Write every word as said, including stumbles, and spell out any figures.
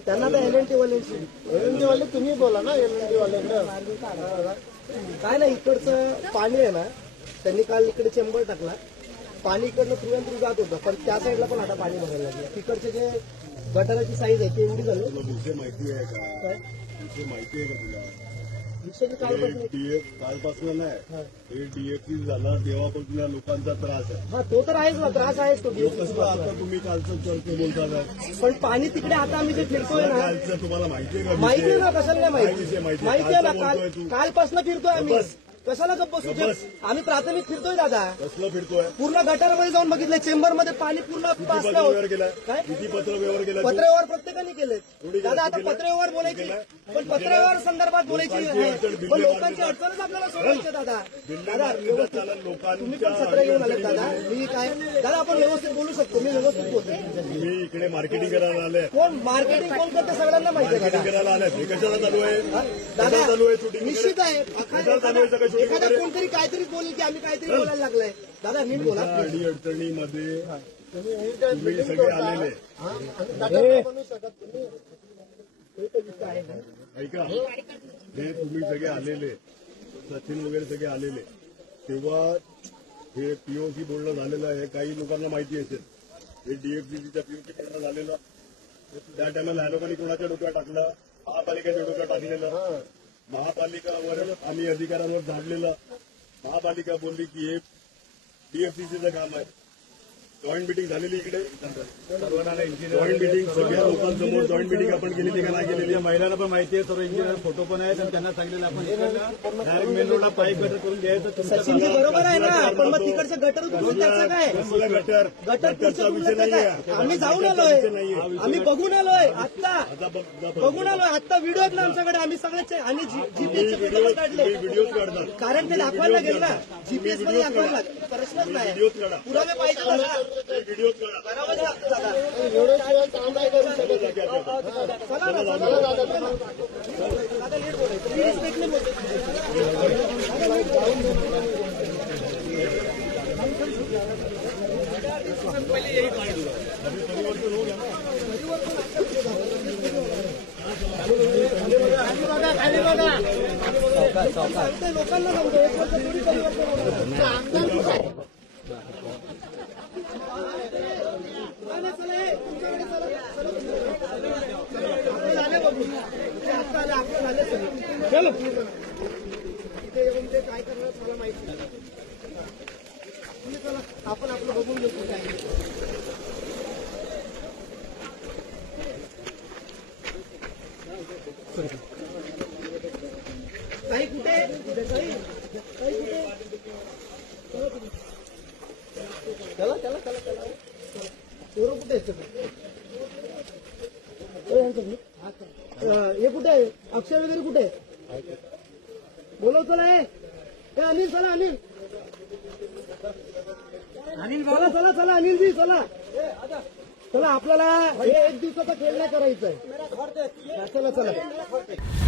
त्यांना तर L N T वाल्यांची एल एन टी वाले तुम्ही बोला ना एल एन टी वाल्यांना. काय नाही इकडचं पाणी आहे ना त्यांनी काल इकडे चेंबर टाकला पाणी इकडनं थ्रू अँड थ्रू जात होतं पण त्या साईडला पण आता पाणी भरायला लागलं तिकडचे जे गटाराची साईज आहे ती एवढी झाली. विषय माहिती आहे का काय विषय माहिती आहे का तुला विषयाची काय पासून डीएफ कालपासून नाही हे डीएफसी झाला तेव्हापासून या लोकांचा त्रास आहे. हा तो तर आहेच ना त्रास आहेच तो कसं आता तुम्ही कालचं चर्चा बोलता पण पाणी तिकडे आता आम्ही जे फिरतोय ना कालचं तुम्हाला माहिती आहे का माहिती आहे ना कशाला नाही काय विषय माहिती माहिती आहे? माहिती आहे ना कालचं काल बोलतोय तू. कालपासून फिरतोय आम्ही बस. कशाला गप्प बसू बस. आम्ही प्राथमिक फिरतोय दादा कसलं फिरतोय पूर्ण गटारमध्ये जाऊन बघितलं चेंबरमध्ये पाणी पूर्ण किती पासलं पत्र व्यवहार होतं. केलाय काय किती पत्र व्यवहार केलाय तू? पत्रव्यवहार प्रत्येकाने केले कोणी केलं? दादा आता तू केलं? पत्रव्यवहार बोलायची केलं? पण पत्रव्यवहार संदर्भात बोलायची लोकांची आहे अडचण बिल्ले पण लोकांची मारली अडचणच आपल्याला सोडवायची आहे, दादा बिल्ले दादा मारली व्यवस्थित जाताना लोकांच्या तुम्ही पण सत्र घेऊन आले दादा अडचणी मी काय दादा आपण व्यवस्थित बोलू शकतो मी व्यवस्थित बोलतो तुम्ही इकडे मार्केटिंग करायला आले कोण मार्केटिंग कोण करते सगळ्यांना माहिती आहे मार्केटिंग दादा करायला आले हे कशाला चालू आहे दादा कशाला चालू आहे शूटिंग निश्चित आहे कशाला चालू आहे सगळं shooting एखादा वगैरे? कोणतरी काहीतरी बोलेल की आम्ही काहीतरी बोलायला लागलाय दादा नीट बोला अडी अडचणीमध्ये तुम्ही एनी टाइम तुम्ही बिल्डिंग सगळे तोडता. आलेले हा, आणि गटार नाही बनवू शकत तुम्ही. ऐका हे तुम्ही सगळे आलेले सचिन वगैरे सगळे आलेले तेव्हा हे पीओसी बोलणं झालेलं आहे काही लोकांना माहिती असेल हे डीएफसीसीच्या पीओसी बोलणं झालेलं त्या टायमाला ह्या लोकांनी कोणाच्या डोक्यात टाकलं महापालिकेच्या डोक्यात टाकलेलं महापालिकावर आम्ही अधिकाऱ्यांवर झाडलेलं महापालिका बोलली की हे डीएफसीसीचं काम आहे जॉईंट मिटिंग झालेली इकडे जॉईंट मिटिंग सगळ्या लोकांसमोर जॉईंट मिटिंग आपण केलेली का नाही केलेली महिलांना पण माहिती आहे सर्व इंजिनियर फोटो पण आहेत आणि त्यांना सांगितलेलं आपण डायरेक्ट मेन रोडला पाईप गटर करून द्यायचं सचिनजी बरोबर आहे ना पण मग तिकडचं गटर उतरून त्याचं काय कसलं गटर गटर गटरचा पुढचं विषय तुमचं नाहीये काय आम्ही जाऊन गटरचा आलोय विषय नाहीये. आम्ही बघून आलोय आत्ता आता बघ- बघ- बघून आलोय आत्ता व्हिडिओ आहेत ना आमच्याकडे आम्ही सगळेच आणि जीपीएसचे व्हिडिओ फोटो काढले व्हिडिओ काढतात कारण ते दाखवायला लागेल ना जीपीएस मध्ये दाखवायला लागेल प्रश्नच नाही व्हिडिओ काढा पुरावे पाहिजे ना. व्हिडिओ काढा करावंच लागतं दादा. एवढ्याशिवाय काम नाही करू शकत. चला ना, चला ना, दादा, चला. दादा नीट बोलायचं. मी रिस्पेक्टने बोलतो. सांगतोय लोकांना सांगतो एक वर्ष थोडी परिवर्तन होणार. चला, चला, हे, तुमच्याकडे चला, चला. आपलं झालं बघू. ते आत्ता आले, आपलं झालं सगळं. चलो. इथे येऊन ते काय करणार मला माहिती नाही. तुम्ही चला, आपण आपलं बघून घेऊ काय काही कुठे काही काही कुठे चला चला चला चला पोरं कुठे आहेत सगळे? हो, यांचं मी. अं, हे कुठे आहे अक्षय वगैरे कुठे आहे? बोलव चला हे हे अनिल चला अनिल अनिल चला चला चला अनिलजी चला चला आपल्याला हे एक दिवसाचा खेळ नाही करायचा आहे चला चला